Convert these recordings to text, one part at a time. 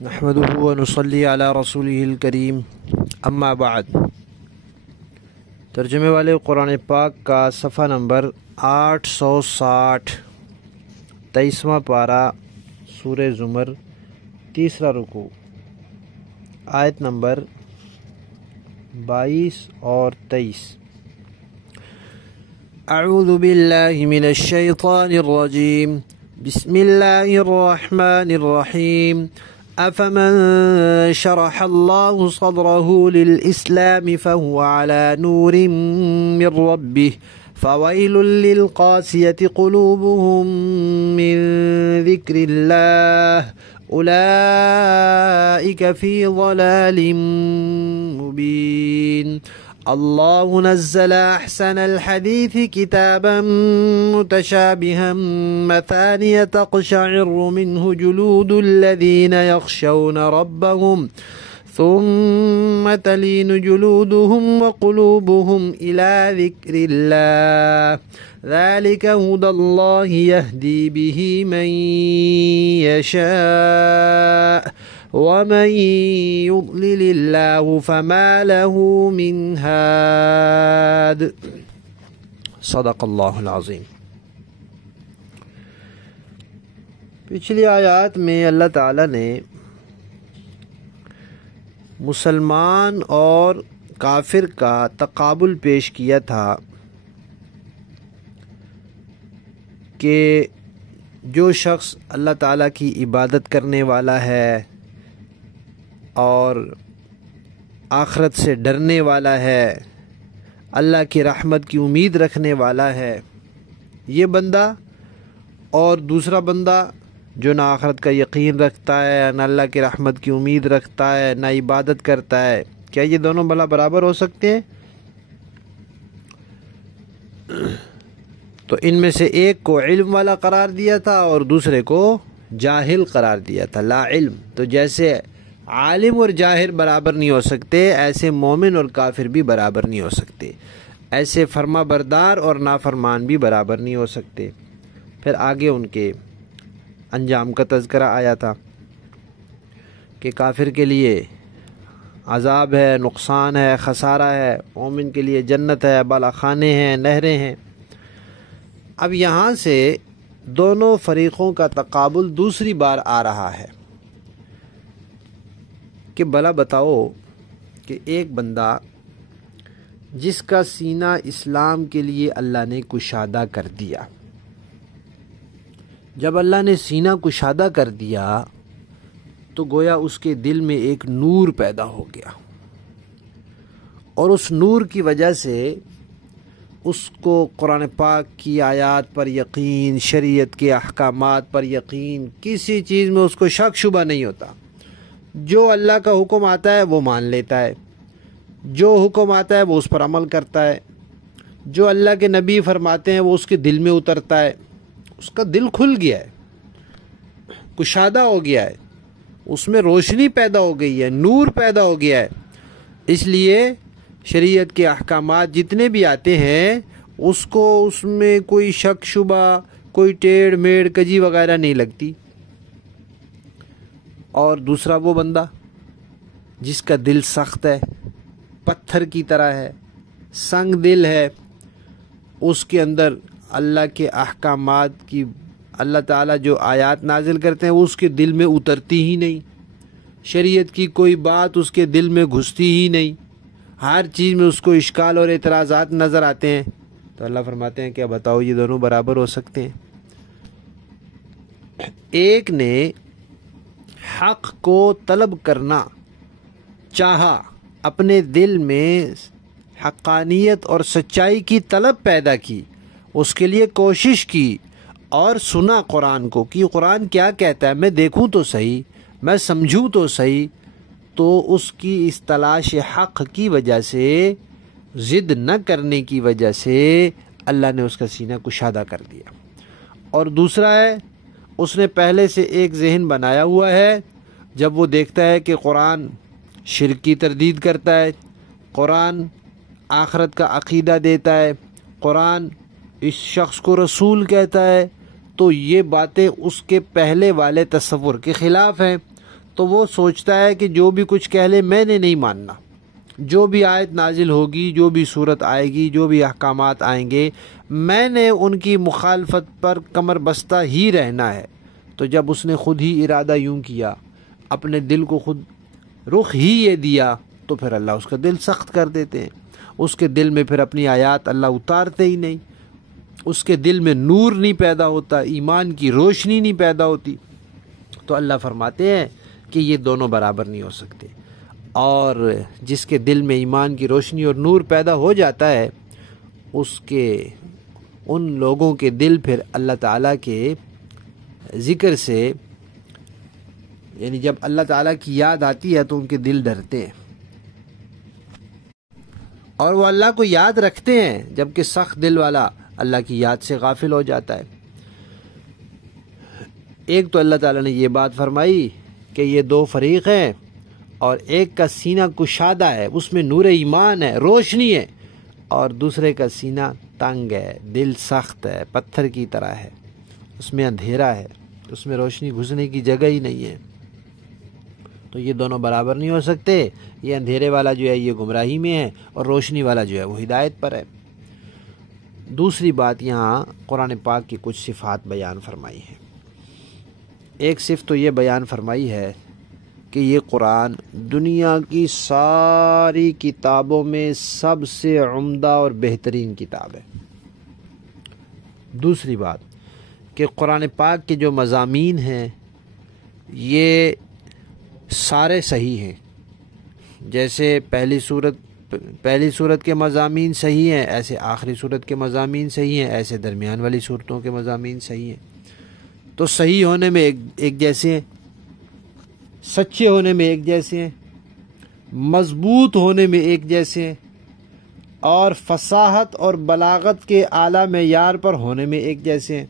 نحمده ونصلي علی رسوله الکریم اما بعد۔ ترجمے والے قرآن پاک کا صفحہ نمبر 860، 23واں پارہ، سورہ زمر، تیسرا رکوع، آیت نمبر 22 اور 23۔ اعوذ باللہ من الشیطان الرجیم، بسم اللہ الرحمن الرحیم۔ أفمن شرح الله صدره للإسلام فهو على نور من ربه فويل للقاسية قلوبهم من ذكر الله أولئك في ضلال مبين۔ الله نزل أحسن الحديث كتابا متشابها مثانية تقشعر منه جلود الذين يخشون ربهم ثم تلين جلودهم وقلوبهم إلى ذكر الله ذلك هدى الله يهدي به من يشاء ومن يضلل الله فما له من هاد۔ صدق اللہ العظیم۔ پچھلی آیات میں اللہ تعالیٰ نے مسلمان اور کافر کا تقابل پیش کیا تھا کہ جو شخص اللہ تعالیٰ کی عبادت کرنے والا ہے اور آخرت سے ڈرنے والا ہے، اللہ کی رحمت کی امید رکھنے والا ہے، یہ بندہ، اور دوسرا بندہ جو نہ آخرت کا یقین رکھتا ہے، نہ اللہ کی رحمت کی امید رکھتا ہے، نہ عبادت کرتا ہے، کیا یہ دونوں بھلا برابر ہو سکتے ہیں؟ تو ان میں سے ایک کو علم والا قرار دیا تھا اور دوسرے کو جاہل قرار دیا تھا، لا علم۔ تو جیسے عالم اور جاہل برابر نہیں ہو سکتے، ایسے مومن اور کافر بھی برابر نہیں ہو سکتے، ایسے فرما بردار اور نافرمان بھی برابر نہیں ہو سکتے۔ پھر آگے ان کے انجام کا تذکرہ آیا تھا کہ کافر کے لیے عذاب ہے، نقصان ہے، خسارہ ہے، مومن کے لیے جنت ہے، بالا خانے ہیں، نہریں ہیں۔ اب یہاں سے دونوں فریقوں کا تقابل دوسری بار آ رہا ہے کہ بھلا بتاؤ کہ ایک بندہ جس کا سینہ اسلام کے لیے اللہ نے کشادہ کر دیا، جب اللہ نے سینہ کشادہ کر دیا تو گویا اس کے دل میں ایک نور پیدا ہو گیا، اور اس نور کی وجہ سے اس کو قرآن پاک کی آیات پر یقین، شریعت کے احکامات پر یقین، کسی چیز میں اس کو شک شبہ نہیں ہوتا۔ جو اللہ کا حکم آتا ہے وہ مان لیتا ہے، جو حکم آتا ہے وہ اس پر عمل کرتا ہے، جو اللہ کے نبی فرماتے ہیں وہ اس کے دل میں اترتا ہے، اس کا دل کھل گیا ہے، کشادہ ہو گیا ہے، اس میں روشنی پیدا ہو گئی ہے، نور پیدا ہو گیا ہے۔ اس لیے شریعت کے احکامات جتنے بھی آتے ہیں اس کو اس میں کوئی شک شبہ، کوئی ٹیڑھ میڑ کجی وغیرہ نہیں لگتی۔ اور دوسرا وہ بندہ جس کا دل سخت ہے، پتھر کی طرح ہے، سنگ دل ہے، اس کے اندر اللہ کے احکامات کی، اللہ تعالیٰ جو آیات نازل کرتے ہیں وہ اس کے دل میں اترتی ہی نہیں، شریعت کی کوئی بات اس کے دل میں گھستی ہی نہیں، ہر چیز میں اس کو اشکال اور اعتراضات نظر آتے ہیں۔ تو اللہ فرماتے ہیں کہ بتاؤ یہ دونوں برابر ہو سکتے ہیں؟ ایک نے حق کو طلب کرنا چاہا، اپنے دل میں حقانیت اور سچائی کی طلب پیدا کی، اس کے لیے کوشش کی اور سنا قرآن کو کہ قرآن کیا کہتا ہے، میں دیکھوں تو صحیح، میں سمجھوں تو صحیح۔ تو اس کی اس تلاش حق کی وجہ سے، ضد نہ کرنے کی وجہ سے اللہ نے اس کا سینہ کشادہ کر دیا۔ اور دوسرا ہے، اس نے پہلے سے ایک ذہن بنایا ہوا ہے، جب وہ دیکھتا ہے کہ قرآن شرک کی تردید کرتا ہے، قرآن آخرت کا عقیدہ دیتا ہے، قرآن اس شخص کو رسول کہتا ہے، تو یہ باتیں اس کے پہلے والے تصور کے خلاف ہیں، تو وہ سوچتا ہے کہ جو بھی کچھ کہہ لے میں نے نہیں ماننا، جو بھی آیت نازل ہوگی، جو بھی صورت آئے گی، جو بھی احکامات آئیں گے، میں نے ان کی مخالفت پر کمر بستہ ہی رہنا ہے۔ تو جب اس نے خود ہی ارادہ یوں کیا، اپنے دل کو خود رخ ہی یہ دیا، تو پھر اللہ اس کا دل سخت کر دیتے ہیں۔ اس کے دل میں پھر اپنی آیات اللہ اتارتے ہی نہیں، اس کے دل میں نور نہیں پیدا ہوتا، ایمان کی روشنی نہیں پیدا ہوتی۔ تو اللہ فرماتے ہیں کہ یہ دونوں برابر نہیں ہو سکتے، اور جس کے دل میں ایمان کی روشنی اور نور پیدا ہو جاتا ہے، اس کے ان لوگوں کے دل پھر اللہ تعالیٰ کے ذکر سے، یعنی جب اللہ تعالیٰ کی یاد آتی ہے تو ان کے دل ڈرتے ہیں اور وہ اللہ کو یاد رکھتے ہیں، جبکہ سخت دل والا اللہ کی یاد سے غافل ہو جاتا ہے۔ ایک تو اللہ تعالیٰ نے یہ بات فرمائی کہ یہ دو فریق ہیں، اور ایک کا سینہ کشادہ ہے، اس میں نور ایمان ہے، روشنی ہے، اور دوسرے کا سینہ تنگ ہے، دل سخت ہے، پتھر کی طرح ہے، اس میں اندھیرا ہے، اس میں روشنی گھسنے کی جگہ ہی نہیں ہے۔ تو یہ دونوں برابر نہیں ہو سکتے، یہ اندھیرے والا جو ہے یہ گمراہی میں ہے، اور روشنی والا جو ہے وہ ہدایت پر ہے۔ دوسری بات، یہاں قرآن پاک کی کچھ صفات بیان فرمائی ہیں۔ ایک صفت تو یہ بیان فرمائی ہے کہ یہ قرآن دنیا کی ساری کتابوں میں سب سے عمدہ اور بہترین کتاب ہے۔ دوسری بات کہ قرآن پاک کے جو مضامین ہیں یہ سارے صحیح ہیں، جیسے پہلی صورت کے مضامین صحیح ہیں، ایسے آخری صورت کے مضامین صحیح ہیں، ایسے درمیان والی صورتوں کے مضامین صحیح ہیں۔ تو صحیح ہونے میں ایک جیسے ہیں، سچے ہونے میں ایک جیسے ہیں، مضبوط ہونے میں ایک جیسے ہیں، اور فصاحت اور بلاغت کے اعلیٰ معیار پر ہونے میں ایک جیسے ہیں۔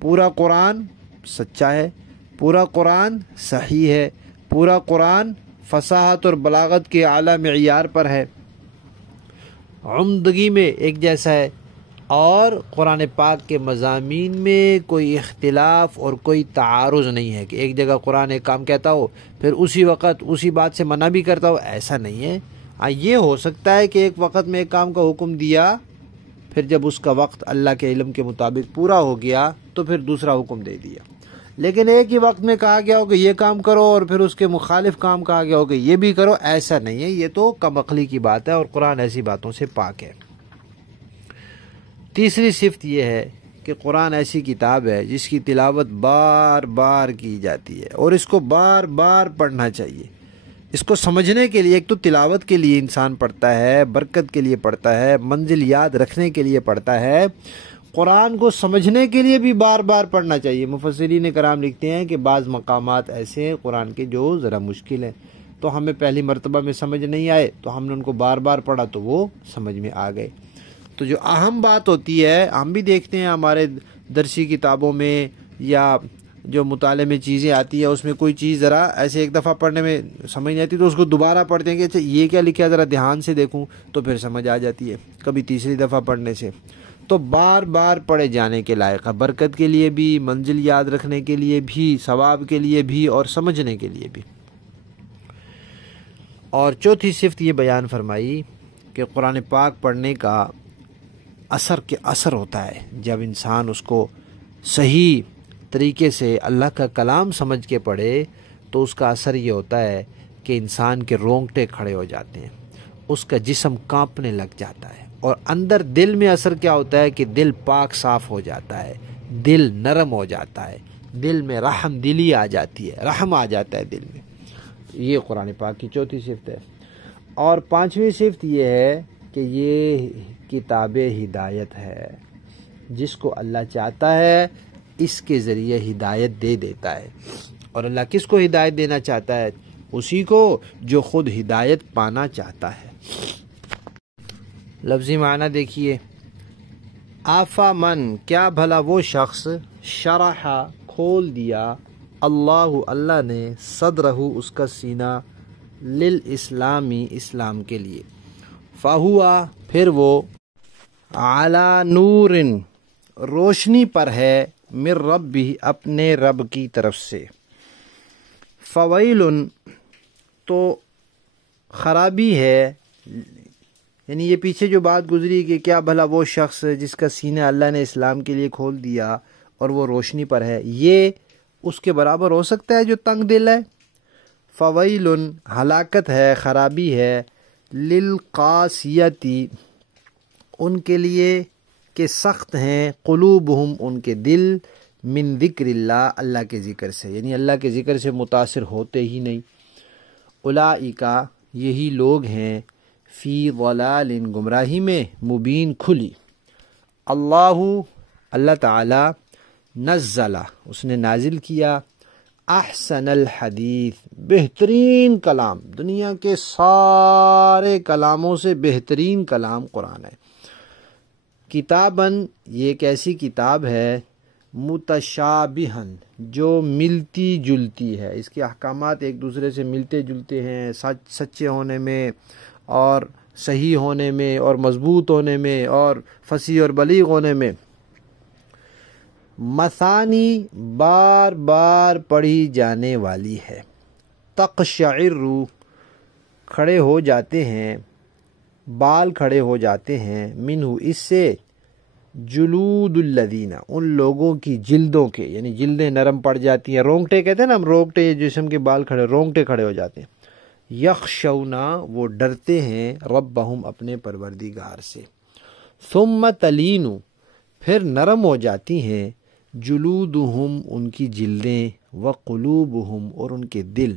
پورا قرآن سچا ہے، پورا قرآن صحیح ہے، پورا قرآن فصاحت اور بلاغت کے اعلیٰ معیار پر ہے، عمدگی میں ایک جیسا ہے، اور قرآن پاک کے مضامین میں کوئی اختلاف اور کوئی تعارض نہیں ہے کہ ایک جگہ قرآن ایک کام کہتا ہو پھر اسی وقت اسی بات سے منع بھی کرتا ہو، ایسا نہیں ہے۔ یہ ہو سکتا ہے کہ ایک وقت میں ایک کام کا حکم دیا، پھر جب اس کا وقت اللہ کے علم کے مطابق پورا ہو گیا تو پھر دوسرا حکم دے دیا، لیکن ایک ہی وقت میں کہا گیا ہو کہ یہ کام کرو اور پھر اس کے مخالف کام کہا گیا ہو کہ یہ بھی کرو، ایسا نہیں ہے۔ یہ تو کم عقلی کی بات ہے، اور قرآن ایسی باتوں سے پاک ہے۔ تیسری صفت یہ ہے کہ قرآن ایسی کتاب ہے جس کی تلاوت بار بار کی جاتی ہے، اور اس کو بار بار پڑھنا چاہیے۔ اس کو سمجھنے کے لیے، ایک تو تلاوت کے لیے انسان پڑھتا ہے، برکت کے لیے پڑھتا ہے، منزل یاد رکھنے کے لیے پڑھتا ہے، قرآن کو سمجھنے کے لیے بھی بار بار پڑھنا چاہیے۔ مفسرین کرام لکھتے ہیں کہ بعض مقامات ایسے ہیں قرآن کے جو ذرا مشکل ہیں، تو ہمیں پہلی مرتبہ میں سمجھ نہیں آئے تو ہم نے ان کو بار بار پڑھا تو وہ سمجھ میں آ گئے۔ تو جو اہم بات ہوتی ہے، ہم بھی دیکھتے ہیں ہمارے درسی کتابوں میں یا جو مطالعے میں چیزیں آتی ہے، اس میں کوئی چیز ذرا ایسے ایک دفعہ پڑھنے میں سمجھ نہیں آتی تو اس کو دوبارہ پڑھتے ہیں کہ اچھا یہ کیا لکھا ہے، ذرا دھیان سے دیکھوں، تو پھر سمجھ آ جاتی ہے کبھی تیسری دفعہ پڑھنے سے۔ تو بار بار پڑھے جانے کے لائق ہے، برکت کے لیے بھی، منزل یاد رکھنے کے لیے بھی، ثواب کے لیے بھی، اور سمجھنے کے لیے بھی۔ اور چوتھی صفت یہ بیان فرمائی کہ قرآن پاک پڑھنے کا اثر ہوتا ہے جب انسان اس کو صحیح طریقے سے اللہ کا کلام سمجھ کے پڑھے، تو اس کا اثر یہ ہوتا ہے کہ انسان کے رونگٹے کھڑے ہو جاتے ہیں، اس کا جسم کانپنے لگ جاتا ہے، اور اندر دل میں اثر کیا ہوتا ہے کہ دل پاک صاف ہو جاتا ہے، دل نرم ہو جاتا ہے، دل میں رحم دلی آ جاتی ہے، رحم آ جاتا ہے دل میں۔ یہ قرآن پاک کی چوتھی صفت ہے۔ اور پانچویں صفت یہ ہے کہ یہ کتاب ہدایت ہے، جس کو اللہ چاہتا ہے اس کے ذریعے ہدایت دے دیتا ہے۔ اور اللہ کس کو ہدایت دینا چاہتا ہے؟ اسی کو جو خود ہدایت پانا چاہتا ہے۔ لفظی معنی دیکھیے، آفا من، کیا بھلا وہ شخص، شرح، کھول دیا، اللہ نے، صدرہ، اس کا سینہ، للاسلامی، اسلام کے لیے، فہوا، پھر وہ، علی نور، روشنی پر ہے، من ربہ، اپنے رب کی طرف سے، فویل تو خرابی ہے، یعنی یہ پیچھے جو بات گزری کہ کیا بھلا وہ شخص جس کا سینہ اللہ نے اسلام کے لیے کھول دیا اور وہ روشنی پر ہے، یہ اس کے برابر ہو سکتا ہے جو تنگ دل ہے؟ فویل ہلاکت ہے، خرابی ہے، للقاسیتی ان کے لیے کہ سخت ہیں، قلوبہم ان کے دل، من ذکر اللہ اللہ کے ذکر سے، یعنی اللہ کے ذکر سے متاثر ہوتے ہی نہیں۔ اولئکا یہی لوگ ہیں، فی ضلال گمراہی میں، مبین کھلی۔ اللہ تعالی نزل اس نے نازل کیا، احسن الحدیث بہترین کلام، دنیا کے سارے کلاموں سے بہترین کلام قرآن ہے۔ کتاباً یہ ایک ایسی کتاب ہے، متشابہن جو ملتی جلتی ہے، اس کے احکامات ایک دوسرے سے ملتے جلتے ہیں، سچے ہونے میں اور صحیح ہونے میں اور مضبوط ہونے میں اور فصیح اور بلیغ ہونے میں۔ مثانی بار بار پڑھی جانے والی ہے، تقشعر کھڑے ہو جاتے ہیں، بال کھڑے ہو جاتے ہیں، منہ اس سے، جلود الذین ان لوگوں کی جلدوں کے، یعنی جلدیں نرم پڑ جاتی ہیں، رونگٹے کہتے ہیں نا ہم، رونگٹے جسم کے بال کھڑے، رونگٹے کھڑے ہو جاتے ہیں۔ یخشونا وہ ڈرتے ہیں، ربہم اپنے پروردگار سے، ثم تلین پھر نرم ہو جاتی ہیں، جلودہم ان کی جلدیں، وقلوبہم اور ان کے دل،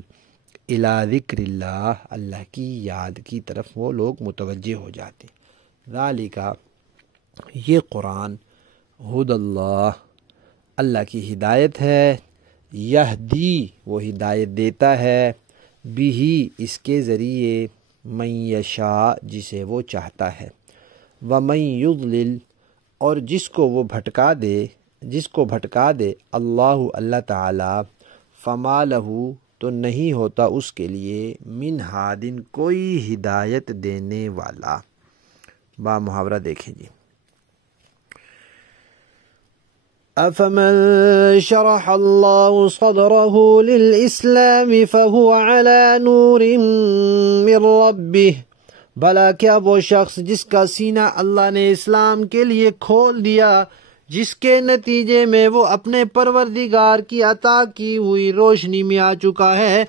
الی ذکر اللہ اللہ کی یاد کی طرف وہ لوگ متوجہ ہو جاتے ہیں۔ ذالکا یہ قرآن، ہد اللہ اللہ کی ہدایت ہے، یہدی وہ ہدایت دیتا ہے، بھی اس کے ذریعے، من یشاء جسے وہ چاہتا ہے، ومن یضلل اور جس کو وہ بھٹکا دے، اللہ تعالی، فما لہ تو نہیں ہوتا اس کے لیے، من ہادن کوئی ہدایت دینے والا۔ با محاورہ دیکھیں جی۔ أفمن شرح الله صدره للإسلام فهو على نور من ربه بھلا کیا وہ شخص جس کا سینہ اللہ نے اسلام کے لیے کھول دیا، جس کے نتیجے میں وہ اپنے پروردگار کی عطا کی ہوئی روشنی میں آ چکا ہے،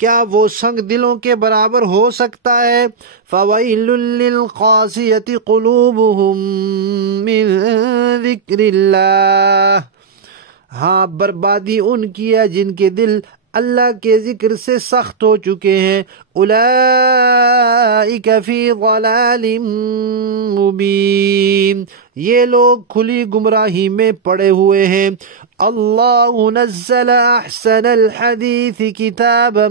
کیا وہ سنگ دلوں کے برابر ہو سکتا ہے؟ فَوَيْلٌ لِّلْقَاسِيَةِ قُلُوبُهُم مِّن ذِكْرِ اللَّهِ ہاں بربادی ان کی ہے جن کے دل اللہ کے ذکر سے سخت ہو چکے ہیں۔ اولئک فی ضلال مبین یہ لوگ کھلی گمراہی میں پڑے ہوئے ہیں۔ اللہ نزل احسن الحدیث کتابا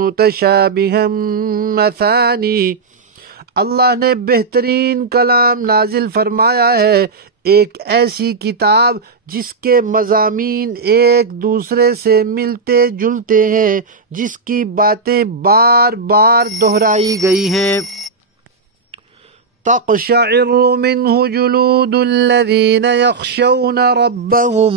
متشابہا مثانی اللہ نے بہترین کلام نازل فرمایا ہے، ایک ایسی کتاب جس کے مضامین ایک دوسرے سے ملتے جلتے ہیں، جس کی باتیں بار بار دہرائی گئی ہیں۔ تقشعر منہ جلود الذین یخشون ربہم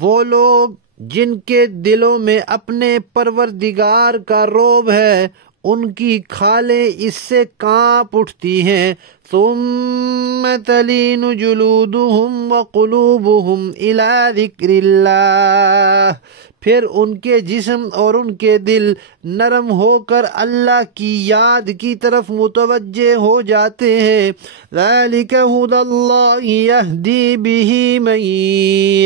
وہ لوگ جن کے دلوں میں اپنے پروردگار کا رعب ہے، ان کی کھالیں اس سے کانپ اٹھتی ہیں۔ ثم تلین جلودہم وقلوبہم الی ذکر اللہ پھر ان کے جسم اور ان کے دل نرم ہو کر اللہ کی یاد کی طرف متوجہ ہو جاتے ہیں۔ ذالک ھدی اللہ یہدی بہ من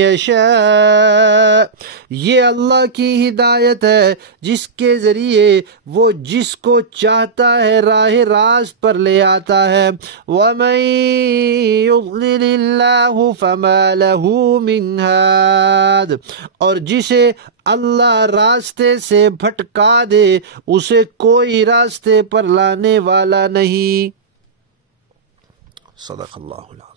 یشاء یہ اللہ کی ہدایت ہے جس کے ذریعے وہ جس کو چاہتا ہے راہ راست پر لے آتا ہے۔ وَمَن يُضْلِلِ اللَّهُ فَمَا لَهُ مِنْ هَادٍ اور جسے اللہ راستے سے بھٹکا دے اسے کوئی راستے پر لانے والا نہیں۔ صدق اللہ العظیم۔